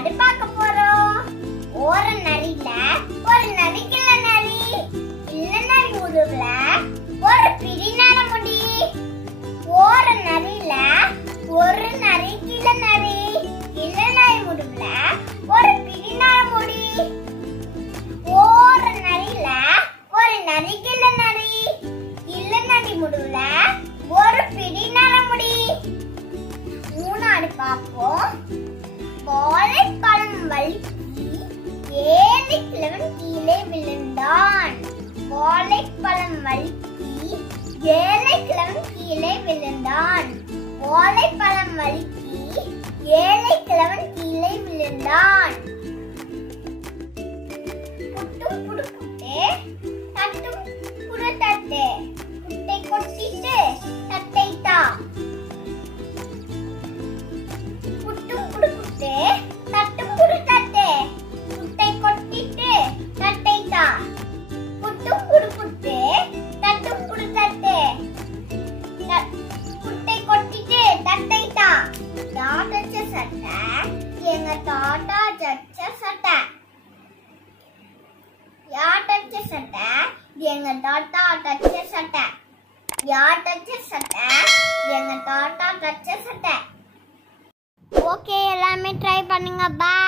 அது பார்க்க போறோம். ஒரு நரியில ஒரு நரிக்கில நரி, இல்ல நரி முதுகுல ஒரு பிடிநர முடி. ஒரு நரியில ஒரு நரிக்கில நரி, இல்ல நரி முதுகுல ஒரு பிடிநர முடி. ஒரு நரியில ஒரு நரிக்கில நரி, இல்ல நரி முதுகுல ஒரு பிடிநர முடி. மூணாவது பார்ப்போம். வாழைப்பழம் வழுக்கி ஏழை கிழவன் கீழே விழுந்தான். வாழைப்பழம் வழுக்கி ஏழை கிழவன் கீழே விழுந்தான். வாழைப்பழம் வழுக்கி ஏழை கிழவன் கீழே விழுந்தான். புட்டும் புடு புட்டு, தட்டும் புடு தட்டு, புட்டை கொட்டிட்டு தட்டை தா. புட்டும் புடு புட்டு, தட்டும் புடு தட்டு, புட்டை கொட்டிட்டு தட்டை தா. புட்டும் புடு புட்டு, தட்டும் புடு தட்டு, புட்டை கொட்டிட்டு தட்டை தா. யார் தச்ச சட்டை? எங்க தாத்தா தச்ச சட்டை. யார் தச்ச சட்டை? எங்க தாத்தா தச்ச சட்டை. யார் தச்ச சட்டை? எங்க தாத்தா தச்ச சட்டை. ஓகே, எல்லாமே ட்ரை பண்ணுங்க. பை.